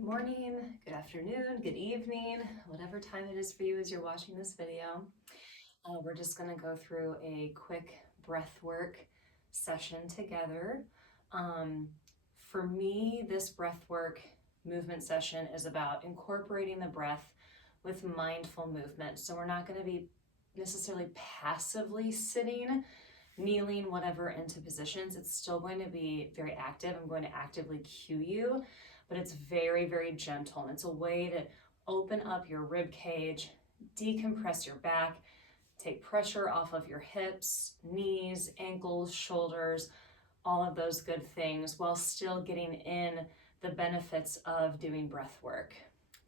Good morning, good afternoon, good evening, whatever time it is for you as you're watching this video. We're just going to go through a quick breath work session together. For me, this breath work movement session is about incorporating the breath with mindful movement. So we're not going to be necessarily passively sitting, kneeling, whatever, into positions. It's still going to be very active. I'm going to actively cue you, but it's very, very gentle. And it's a way to open up your rib cage, decompress your back, take pressure off of your hips, knees, ankles, shoulders, all of those good things, while still getting in the benefits of doing breath work.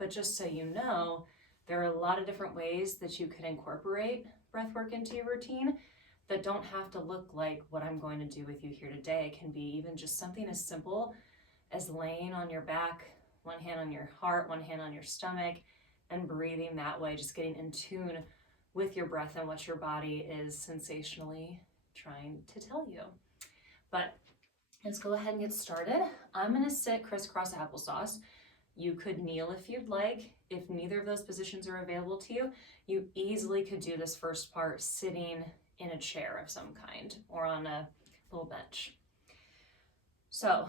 But just so you know, there are a lot of different ways that you could incorporate breath work into your routine that don't have to look like what I'm going to do with you here today. It can be even just something as simple as laying on your back, one hand on your heart, one hand on your stomach, and breathing that way, just getting in tune with your breath and what your body is sensationally trying to tell you. But let's go ahead and get started. I'm gonna sit crisscross applesauce. You could kneel if you'd like. If neither of those positions are available to you, you easily could do this first part sitting in a chair of some kind or on a little bench. So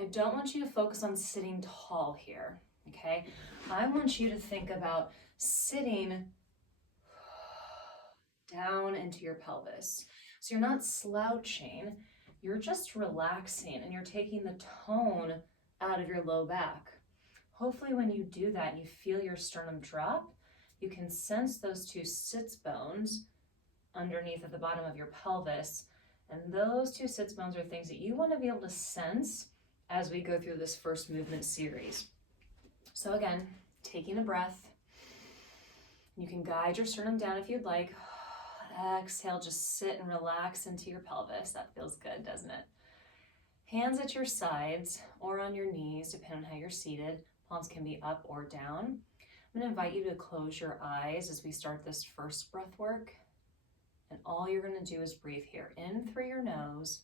I don't want you to focus on sitting tall here, okay? I want you to think about sitting down into your pelvis. So you're not slouching, you're just relaxing and you're taking the tone out of your low back. Hopefully when you do that, you feel your sternum drop. You can sense those two sits bones underneath at the bottom of your pelvis. And those two sits bones are things that you want to be able to sense as we go through this first movement series. So again, taking a breath. You can guide your sternum down if you'd like. Exhale, just sit and relax into your pelvis. That feels good, doesn't it? Hands at your sides or on your knees, depending on how you're seated. Palms can be up or down. I'm going to invite you to close your eyes as we start this first breath work. And all you're going to do is breathe here, in through your nose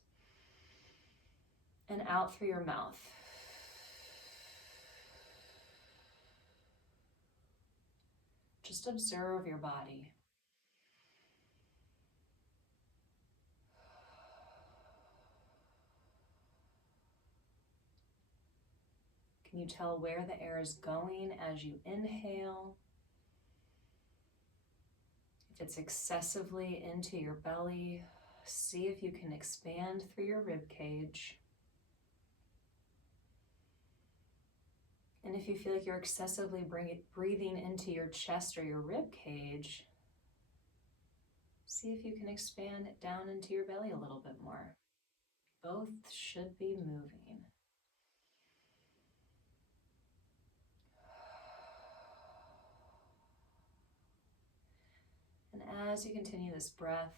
and out through your mouth. Just observe your body. Can you tell where the air is going as you inhale? If it's excessively into your belly, see if you can expand through your rib cage. And if you feel like you're excessively breathing into your chest or your rib cage, see if you can expand it down into your belly a little bit more. Both should be moving. And as you continue this breath,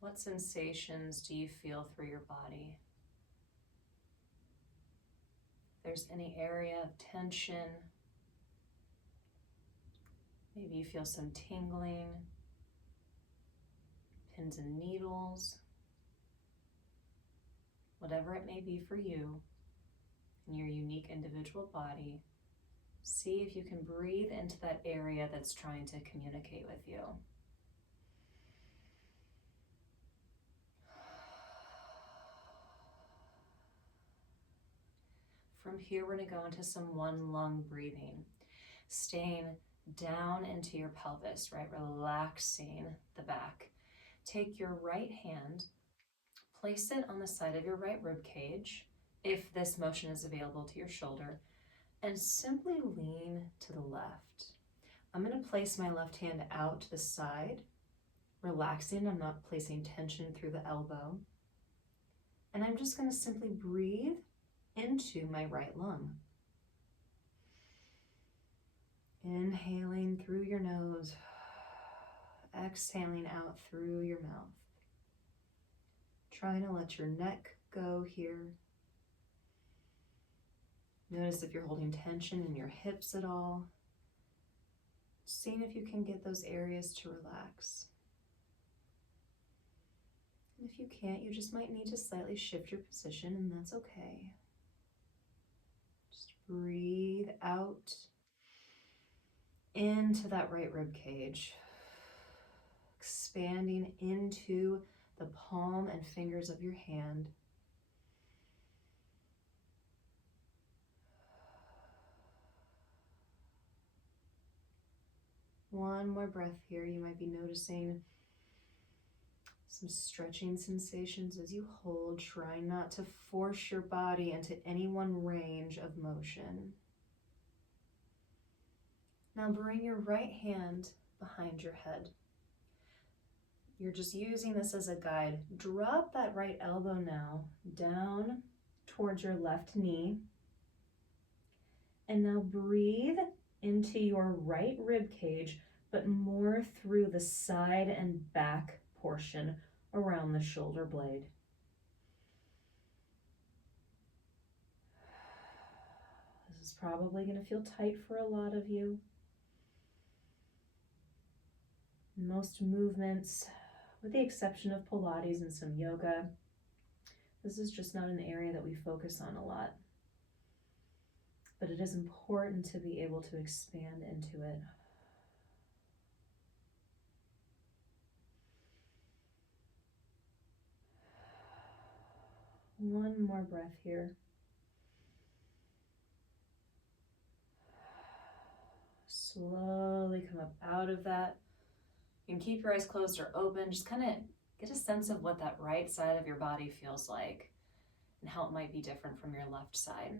what sensations do you feel through your body? If there's any area of tension, maybe you feel some tingling, pins and needles, whatever it may be for you in your unique individual body, see if you can breathe into that area that's trying to communicate with you. From here, we're going to go into some one lung breathing, staying down into your pelvis, right? Relaxing the back. Take your right hand, place it on the side of your right rib cage, if this motion is available to your shoulder, and simply lean to the left. I'm going to place my left hand out to the side, relaxing. I'm not placing tension through the elbow. And I'm just going to simply breathe into my right lung. Inhaling through your nose, exhaling out through your mouth. Trying to let your neck go here. Notice if you're holding tension in your hips at all. Seeing if you can get those areas to relax. And if you can't, you just might need to slightly shift your position, and that's okay. Breathe out into that right rib cage, expanding into the palm and fingers of your hand. One more breath here. You might be noticing some stretching sensations as you hold. Try not to force your body into any one range of motion. Now bring your right hand behind your head. You're just using this as a guide. Drop that right elbow now down towards your left knee. And now breathe into your right rib cage, but more through the side and back portion around the shoulder blade. This is probably going to feel tight for a lot of you. Most movements, with the exception of Pilates and some yoga, this is just not an area that we focus on a lot. But it is important to be able to expand into it. One more breath here. Slowly come up out of that. You can keep your eyes closed or open. Just kind of get a sense of what that right side of your body feels like and how it might be different from your left side.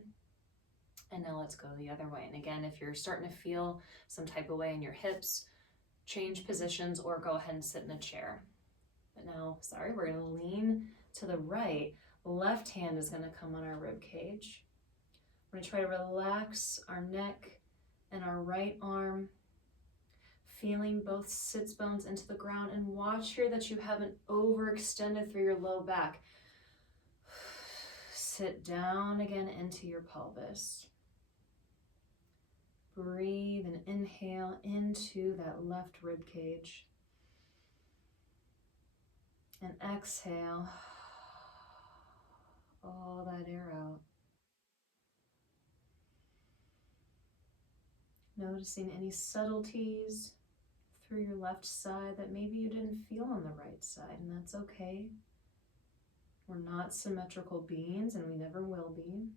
And now let's go the other way. And again, if you're starting to feel some type of way in your hips, change positions or go ahead and sit in a chair. But now, we're going to lean to the right. Left hand is going to come on our rib cage. We're going to try to relax our neck and our right arm, feeling both sits bones into the ground, and watch here that you haven't overextended through your low back. Sit down again into your pelvis. Breathe and inhale into that left rib cage. And exhale all that air out. Noticing any subtleties through your left side that maybe you didn't feel on the right side, and that's okay. We're not symmetrical beings, and we never will be.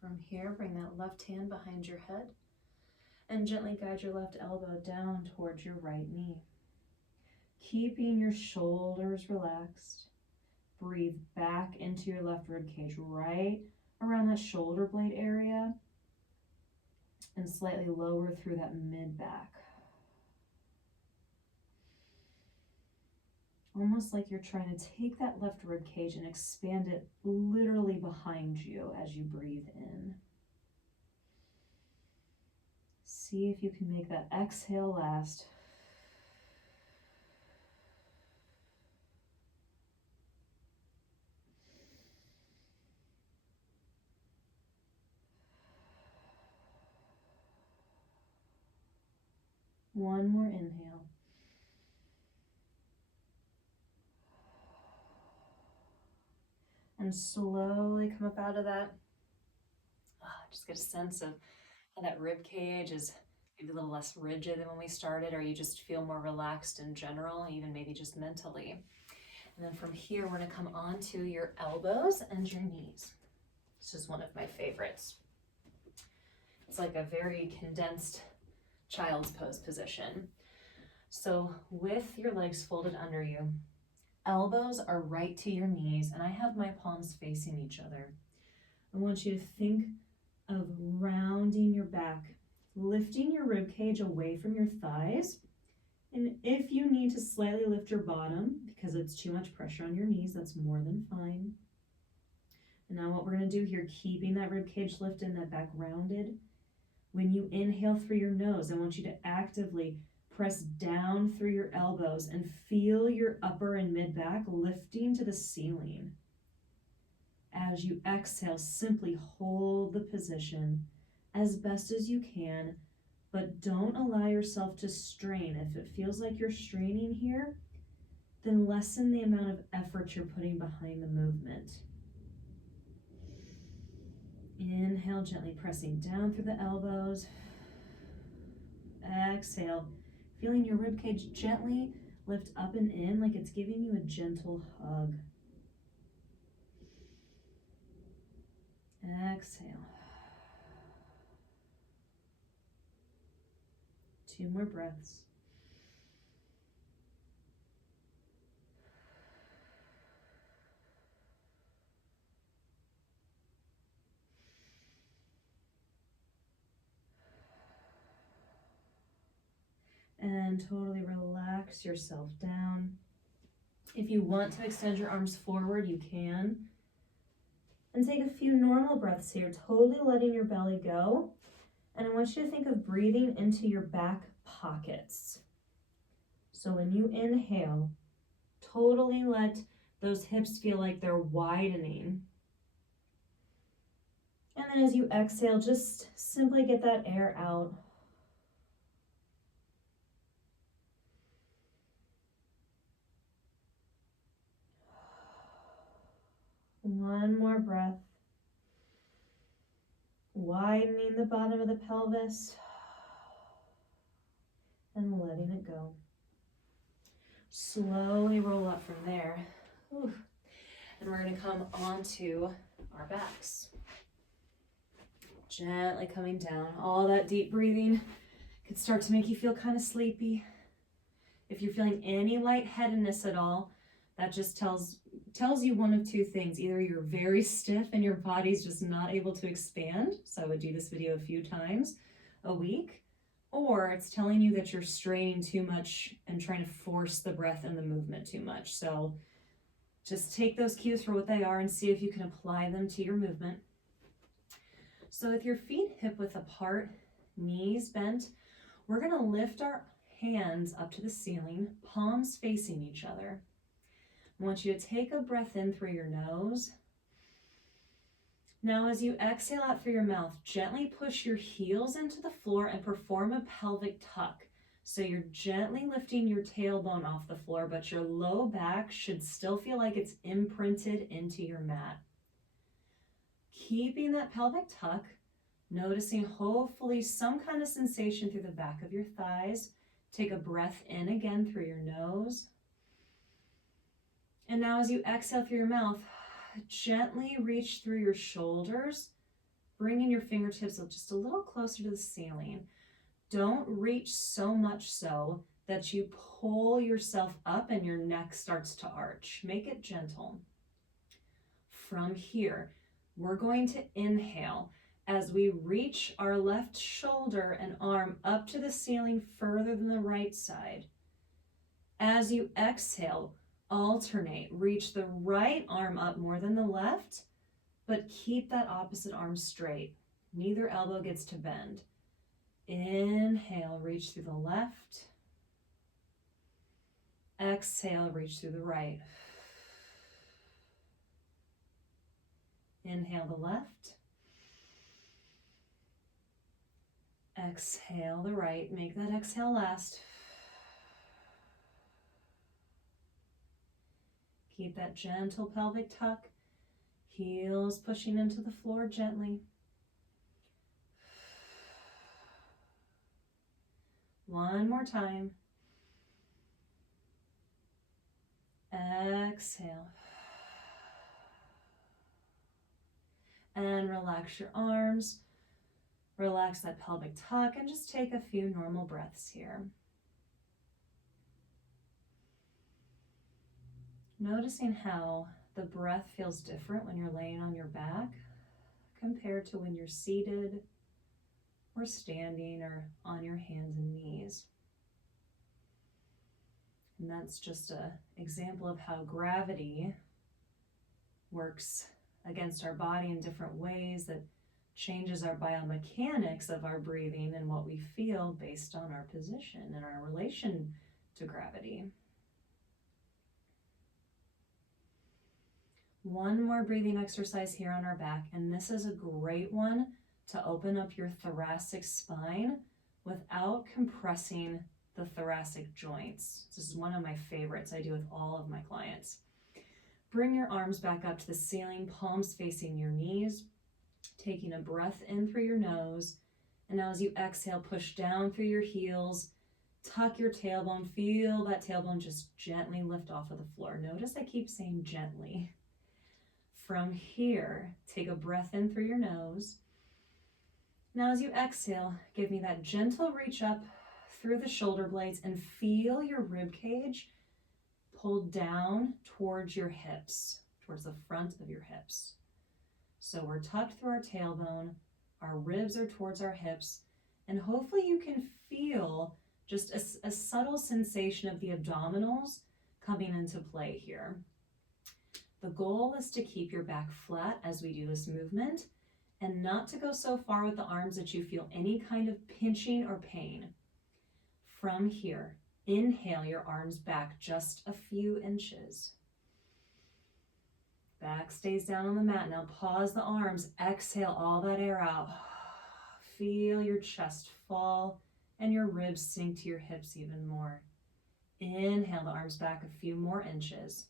From here, bring that left hand behind your head and gently guide your left elbow down towards your right knee. Keeping your shoulders relaxed. Breathe back into your left rib cage, right around that shoulder blade area, and slightly lower through that mid back. Almost like you're trying to take that left rib cage and expand it literally behind you as you breathe in. See if you can make that exhale last. One more inhale. And slowly come up out of that. Just get a sense of how that rib cage is maybe a little less rigid than when we started, or you just feel more relaxed in general, even maybe just mentally. And then from here, we're gonna come onto your elbows and your knees. This is one of my favorites. It's like a very condensed child's pose position. So with your legs folded under you, elbows are right to your knees, and I have my palms facing each other. I want you to think of rounding your back, lifting your rib cage away from your thighs. And if you need to slightly lift your bottom because it's too much pressure on your knees, that's more than fine. And now what we're going to do here, keeping that rib cage lifted and that back rounded. When you inhale through your nose, I want you to actively press down through your elbows and feel your upper and mid back lifting to the ceiling. As you exhale, simply hold the position as best as you can, but don't allow yourself to strain. If it feels like you're straining here, then lessen the amount of effort you're putting behind the movement. Inhale, gently pressing down through the elbows. Exhale, feeling your ribcage gently lift up and in like it's giving you a gentle hug. Exhale. 2 more breaths. And totally relax yourself down. If you want to extend your arms forward, you can. And take a few normal breaths here, totally letting your belly go. And I want you to think of breathing into your back pockets. So when you inhale, totally let those hips feel like they're widening. And then as you exhale, just simply get that air out. One more breath. Widening the bottom of the pelvis and letting it go. Slowly roll up from there. Whew. And we're going to come onto our backs. Gently coming down. All that deep breathing could start to make you feel kind of sleepy. If you're feeling any lightheadedness at all, that just tells you one of 2 things. Either you're very stiff and your body's just not able to expand, so I would do this video a few times a week, or it's telling you that you're straining too much and trying to force the breath and the movement too much. So just take those cues for what they are and see if you can apply them to your movement. So with your feet hip width apart, knees bent, we're going to lift our hands up to the ceiling, palms facing each other. I want you to take a breath in through your nose. Now as you exhale out through your mouth, gently push your heels into the floor and perform a pelvic tuck. So you're gently lifting your tailbone off the floor, but your low back should still feel like it's imprinted into your mat. Keeping that pelvic tuck, noticing hopefully some kind of sensation through the back of your thighs. Take a breath in again through your nose. And now as you exhale through your mouth, gently reach through your shoulders, bringing your fingertips just a little closer to the ceiling. Don't reach so much so that you pull yourself up and your neck starts to arch. Make it gentle. From here, we're going to inhale as we reach our left shoulder and arm up to the ceiling further than the right side. As you exhale, alternate. Reach the right arm up more than the left, but keep that opposite arm straight. Neither elbow gets to bend. Inhale, reach through the left. Exhale, reach through the right. Inhale the left. Exhale the right. Make that exhale last. Keep that gentle pelvic tuck. Heels pushing into the floor gently. One more time. Exhale. And relax your arms. Relax that pelvic tuck and just take a few normal breaths here. Noticing how the breath feels different when you're laying on your back compared to when you're seated or standing or on your hands and knees. And that's just an example of how gravity works against our body in different ways that changes our biomechanics of our breathing and what we feel based on our position and our relation to gravity. One more breathing exercise here on our back, and this is a great one to open up your thoracic spine without compressing the thoracic joints. This is one of my favorites I do with all of my clients. Bring your arms back up to the ceiling, palms facing your knees, taking a breath in through your nose. And now as you exhale, push down through your heels, tuck your tailbone, feel that tailbone just gently lift off of the floor. Notice I keep saying gently. From here, take a breath in through your nose. Now as you exhale, give me that gentle reach up through the shoulder blades and feel your rib cage pull down towards your hips, towards the front of your hips. So we're tucked through our tailbone, our ribs are towards our hips, and hopefully you can feel just a subtle sensation of the abdominals coming into play here. The goal is to keep your back flat as we do this movement and not to go so far with the arms that you feel any kind of pinching or pain. From here, inhale your arms back just a few inches. Back stays down on the mat. Now pause the arms, exhale all that air out. Feel your chest fall and your ribs sink to your hips even more. Inhale the arms back a few more inches.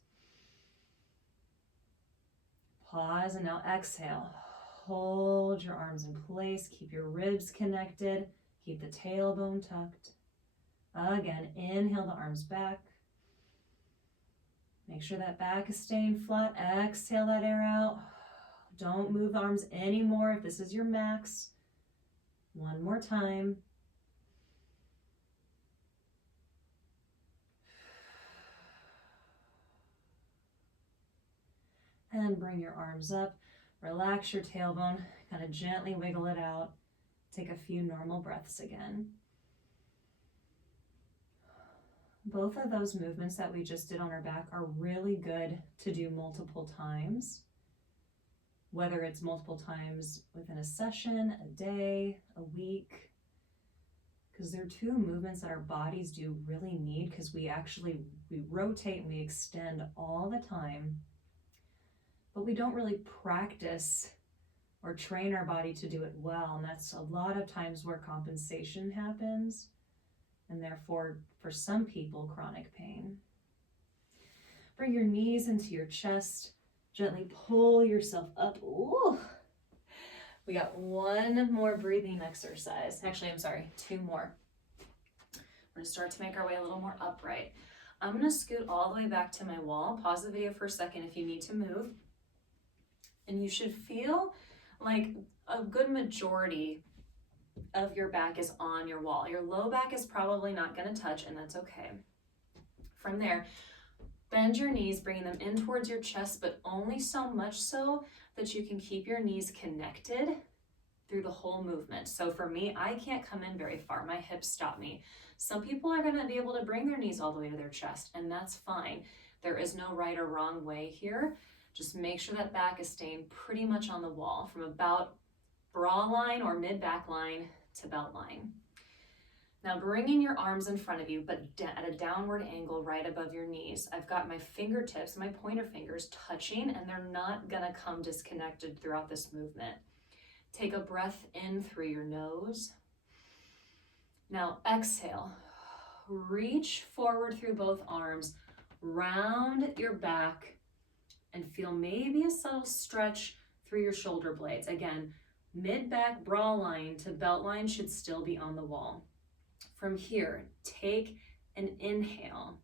Pause and now exhale. Hold your arms in place, keep your ribs connected, keep the tailbone tucked. Again, inhale the arms back. Make sure that back is staying flat. Exhale that air out. Don't move the arms anymore if this is your max. One more time. And bring your arms up. Relax your tailbone. Kind of gently wiggle it out. Take a few normal breaths again. Both of those movements that we just did on our back are really good to do multiple times, whether it's multiple times within a session, a day, a week, because they're two movements that our bodies do really need because we rotate and we extend all the time, but we don't really practice or train our body to do it well, and that's a lot of times where compensation happens. And therefore, for some people, chronic pain. Bring your knees into your chest. Gently pull yourself up. Ooh. We got one more breathing exercise. Actually, I'm sorry, two more. We're gonna start to make our way a little more upright. I'm gonna scoot all the way back to my wall. Pause the video for a second if you need to move. And you should feel like a good majority of your back is on your wall. Your low back is probably not going to touch, and that's okay. From there, bend your knees, bringing them in towards your chest, but only so much so that you can keep your knees connected through the whole movement. So for me, I can't come in very far. My hips stop me. Some people are going to be able to bring their knees all the way to their chest, and that's fine. There is no right or wrong way here. Just make sure that back is staying pretty much on the wall from about bra line or mid-back line to belt line. Now bringing your arms in front of you, but at a downward angle right above your knees. I've got my fingertips, my pointer fingers touching, and they're not gonna come disconnected throughout this movement. Take a breath in through your nose. Now exhale. Reach forward through both arms, round your back, and feel maybe a subtle stretch through your shoulder blades. Again, mid-back bra line to belt line should still be on the wall. From here, take an inhale,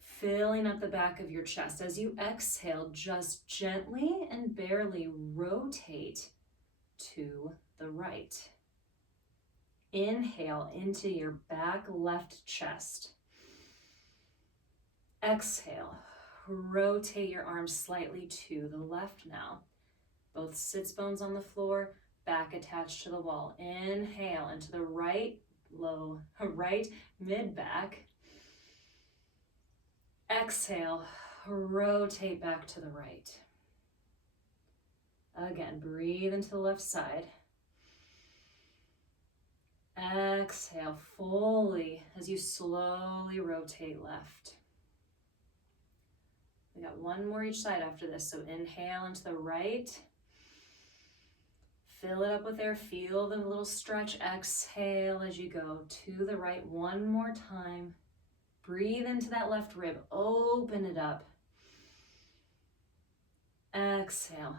filling up the back of your chest. As you exhale, just gently and barely rotate to the right. Inhale into your back left chest. Exhale, rotate your arms slightly to the left now. Both sits bones on the floor, back attached to the wall. Inhale into the right mid back. Exhale, rotate back to the right. Again, breathe into the left side. Exhale fully as you slowly rotate left. We got one more each side after this. So inhale into the right. Fill it up with air. Feel the little stretch. Exhale as you go to the right. One more time. Breathe into that left rib. Open it up. Exhale.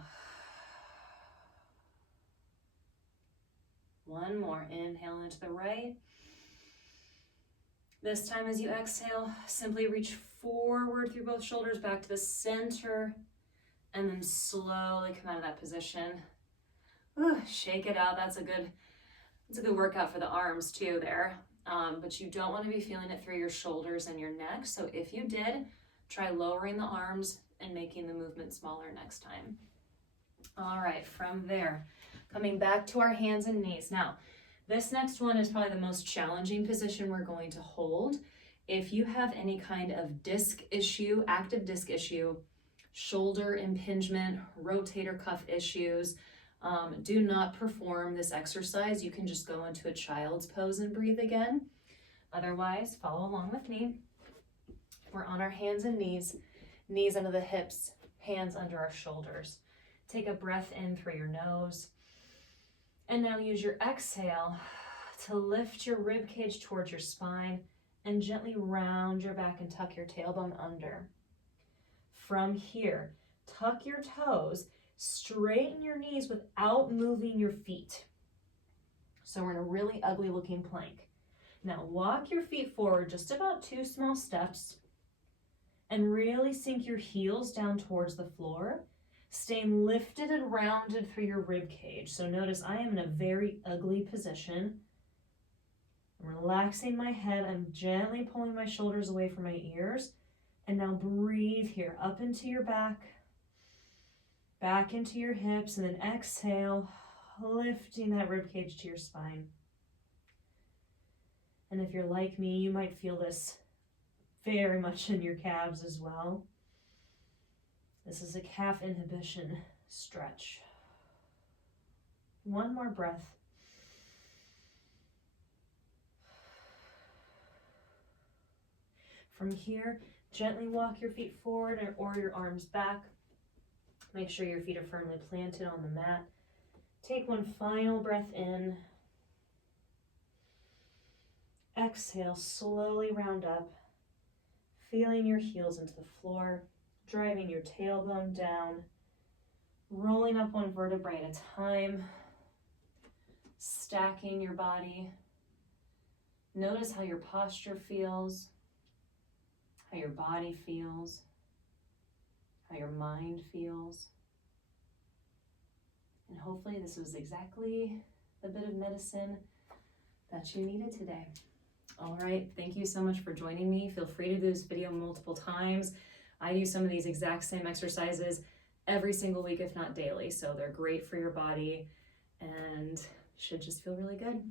One more. Inhale into the right. This time as you exhale, simply reach forward through both shoulders back to the center, and then slowly come out of that position. Ooh, shake it out. That's a good workout for the arms too there. But you don't want to be feeling it through your shoulders and your neck. So if you did, try lowering the arms and making the movement smaller next time. All right, from there, coming back to our hands and knees. Now, this next one is probably the most challenging position we're going to hold. If you have any kind of disc issue, active disc issue, shoulder impingement, rotator cuff issues, do not perform this exercise. You can just go into a child's pose and breathe again. Otherwise, follow along with me. We're on our hands and knees under the hips, hands under our shoulders. Take a breath in through your nose. And now use your exhale to lift your rib cage towards your spine and gently round your back and tuck your tailbone under. From here, tuck your toes, straighten your knees without moving your feet. So we're in a really ugly looking plank. Now walk your feet forward just about 2 small steps and really sink your heels down towards the floor, staying lifted and rounded through your rib cage. So notice I am in a very ugly position. I'm relaxing my head. I'm gently pulling my shoulders away from my ears. And now breathe here, up into your back into your hips, and then exhale, lifting that rib cage to your spine. And if you're like me, you might feel this very much in your calves as well. This is a calf inhibition stretch. One more breath. From here, gently walk your feet forward or your arms back. Make sure your feet are firmly planted on the mat. Take one final breath in. Exhale, slowly round up, feeling your heels into the floor, driving your tailbone down, rolling up one vertebrae at a time, stacking your body. Notice how your posture feels, how your body feels, how your mind feels. And hopefully this was exactly the bit of medicine that you needed today. All right, thank you so much for joining me. Feel free to do this video multiple times. I do some of these exact same exercises every single week, if not daily. So they're great for your body and should just feel really good.